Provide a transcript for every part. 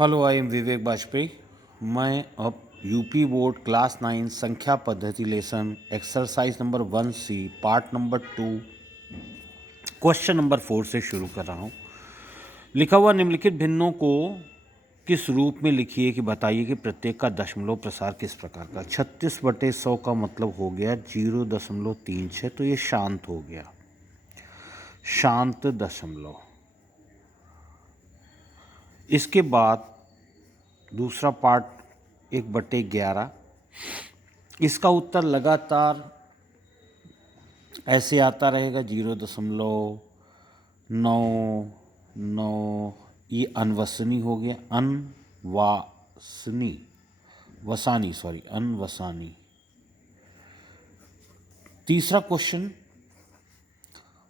Hello, I am विवेक बाजपेयी। मैं अब UP board class 9 संख्या पद्धति lesson exercise number 1C part number 2 question number 4 से शुरू कर रहा हूँ। लिखा हुआ निम्नलिखित भिन्नों को किस रूप में लिखिए कि बताइए कि प्रत्येक का दशमलव प्रसार किस प्रकार का। 36/100 का मतलब हो गया 0.36, तो ये शांत हो गया, शांत दशमलव। इसके बाद दूसरा पार्ट 1/11। इसका उत्तर लगातार ऐसे आता रहेगा 0.999। ये अनवसनी हो गया, अनवसानी। तीसरा क्वेश्चन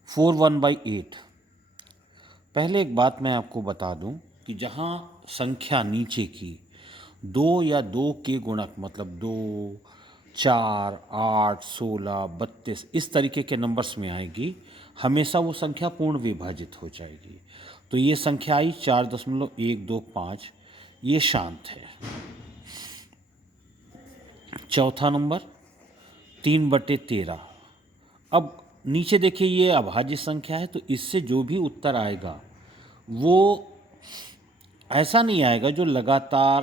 4/1/8। पहले एक बात मैं आपको बता दूं कि जहां संख्या नीचे की 2 या 2 के गुणक मतलब 2, 4, 8, 16, 32 इस तरीके के नंबर्स में आएगी, हमेशा वो संख्या पूर्ण विभाजित हो जाएगी। तो ये संख्या आई 4.125, ये शांत है। चौथा नंबर 3/13। अब नीचे देखिए, ये अभाज्य संख्या है, तो इससे जो भी उत्तर आएगा वो ऐसा नहीं आएगा जो लगातार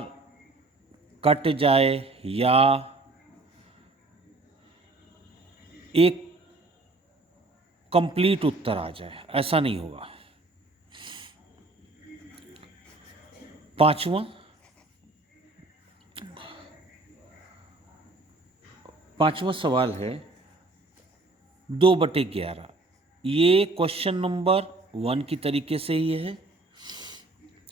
कट जाए या एक कंप्लीट उत्तर आ जाए, ऐसा नहीं होगा। पांचवा सवाल है 2/11। ये क्वेश्चन नंबर 1 की तरीके से ही है।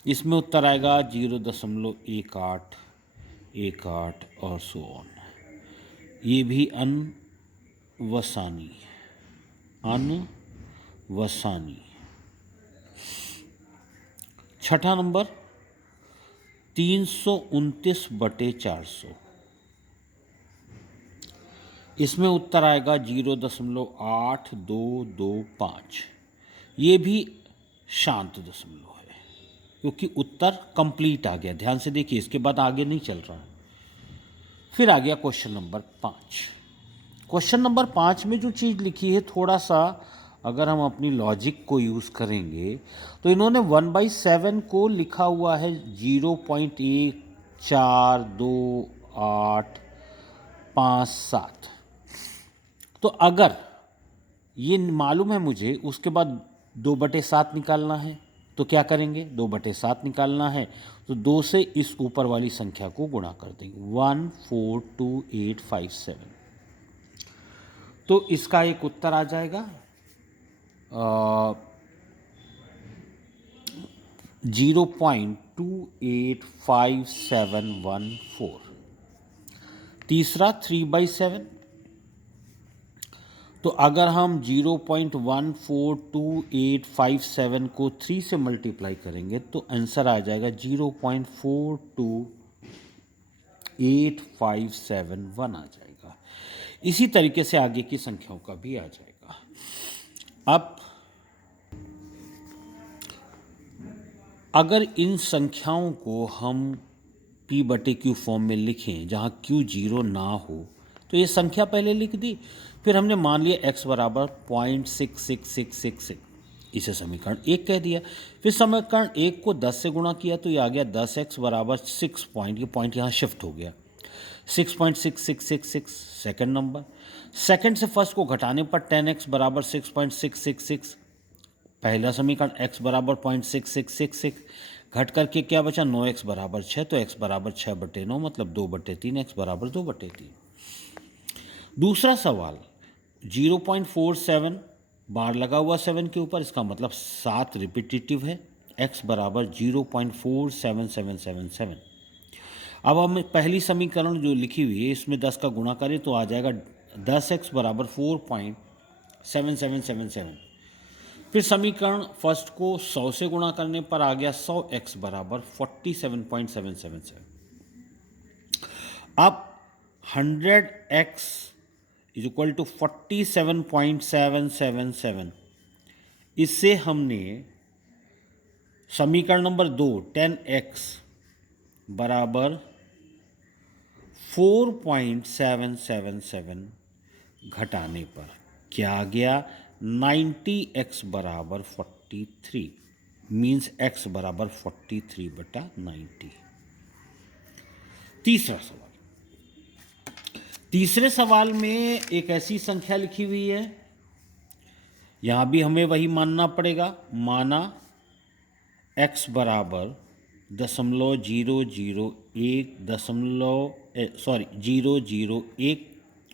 इसमें उत्तर आएगा 0.1818 और सो ऑन। ये भी अनवसानी। छठा नंबर 329/400। इसमें उत्तर आएगा 0.8225। ये भी शांत दशमलव है क्योंकि उत्तर कंप्लीट आ गया। ध्यान से देखिए, इसके बाद आगे नहीं चल रहा है। फिर आ गया क्वेश्चन नंबर 5। क्वेश्चन नंबर 5 में जो चीज़ लिखी है, थोड़ा सा अगर हम अपनी लॉजिक को यूज़ करेंगे तो इन्होंने 1/7 को लिखा हुआ है 0.142857। तो अगर ये मालूम है मुझे, उसके बाद 2/7 निकालना है, तो क्या करेंगे? 2/7 निकालना है तो 2 से इस ऊपर वाली संख्या को गुणा कर देंगे, 142857। तो इसका एक उत्तर आ जाएगा 0.285714। तीसरा 3/7। तो अगर हम 0.142857 को 3 से मल्टीप्लाई करेंगे तो आंसर आ जाएगा 0.428571 आ जाएगा। इसी तरीके से आगे की संख्याओं का भी आ जाएगा। अब अगर इन संख्याओं को हम P/Q फॉर्म में लिखें जहाँ Q 0 ना हो, तो ये संख्या पहले लिख दी, फिर हमने मान लिया x बराबर 0.66666, इसे समीकरण 1 कह दिया। फिर समीकरण 1 को 10 से गुणा किया तो ये आ गया 10x बराबर 6 पॉइंट, ये पॉइंट यहाँ शिफ्ट हो गया, 6.6666 सेकेंड नंबर। सेकेंड से फर्स्ट को घटाने पर 10x बराबर 6.666, पहला समीकरण x बराबर 0.6666 घट करके क्या बचा, 9x बराबर 6, तो x बराबर 6/9 मतलब 2/3, x बराबर 2/3। दूसरा सवाल 0.47 बार लगा हुआ 7 के ऊपर, इसका मतलब 7 रिपीटेटिव है, x बराबर 0.47777। अब हम पहली समीकरण जो लिखी हुई है इसमें 10 का गुणा करें तो आ जाएगा 10x बराबर 4.7777। फिर समीकरण फर्स्ट को 100 से गुणा करने पर आ गया 100x बराबर 47.777। अब 100x इज इक्वल टू 47.777। इससे हमने समीकरण नंबर 2 10x बराबर 4.777 घटाने पर क्या आ गया 90x बराबर 43 मीन्स x बराबर 43/90। तीसरे सवाल में एक ऐसी संख्या लिखी हुई है, यहां भी हमें वही मानना पड़ेगा। माना x बराबर 0.001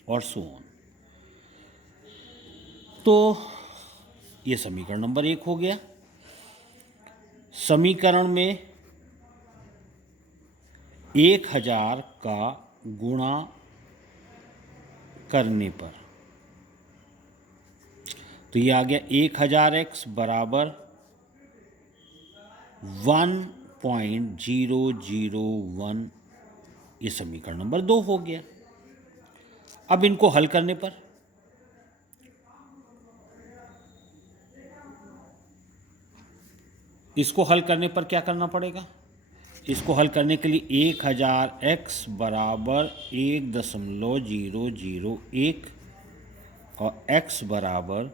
और सो ऑन। तो ये समीकरण नंबर 1 हो गया। समीकरण में 1000 का गुणा करने पर तो ये आ गया 1000x बराबर 1.001। ये समीकरण नंबर 2 हो गया। अब इनको हल करने पर इसको हल करने पर क्या करना पड़ेगा? इसको हल करने के लिए 1000x बराबर 1.001 और x बराबर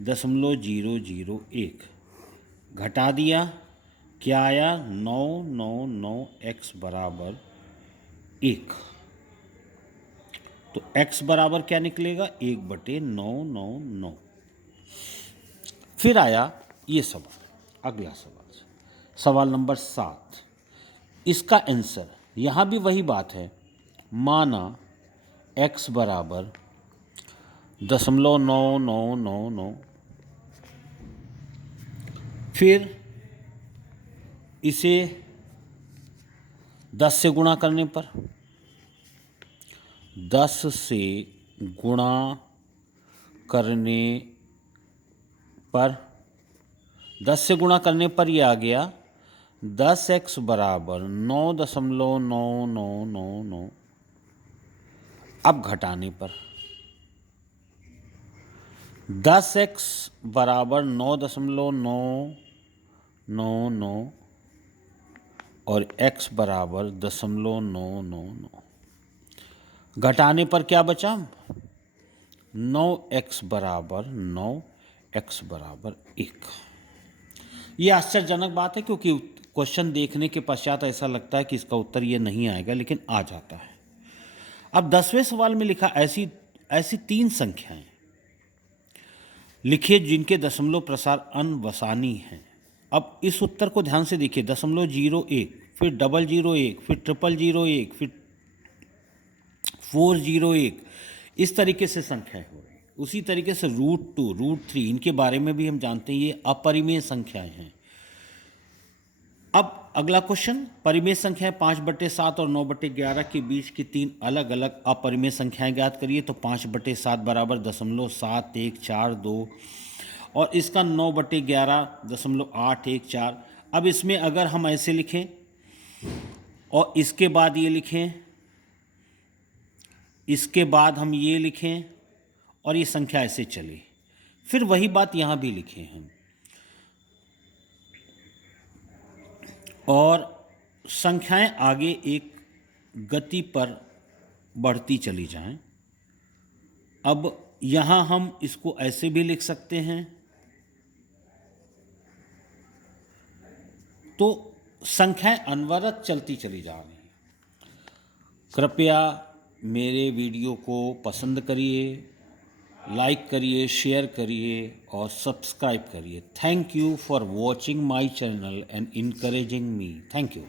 0.001 घटा दिया, क्या आया 999x बराबर 1। तो x बराबर क्या निकलेगा 1/999। फिर आया ये सवाल, अगला सवाल, सवाल नंबर 7। इसका आंसर यहाँ भी वही बात है। माना x बराबर 0.9999, फिर इसे 10 से गुणा करने पर 10 से गुणा करने पर 10 से गुणा करने पर यह आ गया 10x बराबर 9.9999। अब घटाने पर 10x बराबर 9.999 और x बराबर 0.999। घटाने पर क्या बचा 9x बराबर 9, x बराबर 1। ये आश्चर्यजनक बात है क्योंकि क्वेश्चन देखने के पश्चात ऐसा लगता है कि इसका उत्तर ये नहीं आएगा, लेकिन आ जाता है। अब 10वें सवाल में लिखा ऐसी 3 संख्याएं लिखिए जिनके दशमलव प्रसार अनवसानी हैं। अब इस उत्तर को ध्यान से देखिए, 0.01, फिर 0.001, फिर 0.001, फिर 401, इस तरीके से संख्याएं हो रही। उसी तरीके से √2, √3, इनके बारे में भी हम जानते हैं ये अपरिमेय संख्याएं हैं। अब अगला क्वेश्चन, परिमेय संख्याएं 5/7 और 9/11 के बीच की 3 अलग अलग अपरिमेय संख्याएं ज्ञात करिए। तो 5/7 बराबर 0.7142 और इसका 9/11 0.814। अब इसमें अगर हम ऐसे लिखें और इसके बाद ये लिखें, इसके बाद हम ये लिखें और ये संख्या ऐसे चले, फिर वही बात यहाँ भी लिखें हम, और संख्याएं आगे एक गति पर बढ़ती चली जाएं। अब यहाँ हम इसको ऐसे भी लिख सकते हैं। तो संख्याएं अनवरत चलती चली जा रही हैं। कृपया मेरे वीडियो को पसंद करिए, लाइक करिए, शेयर करिए और सब्सक्राइब करिए। Thank you for watching my channel and encouraging me. Thank you.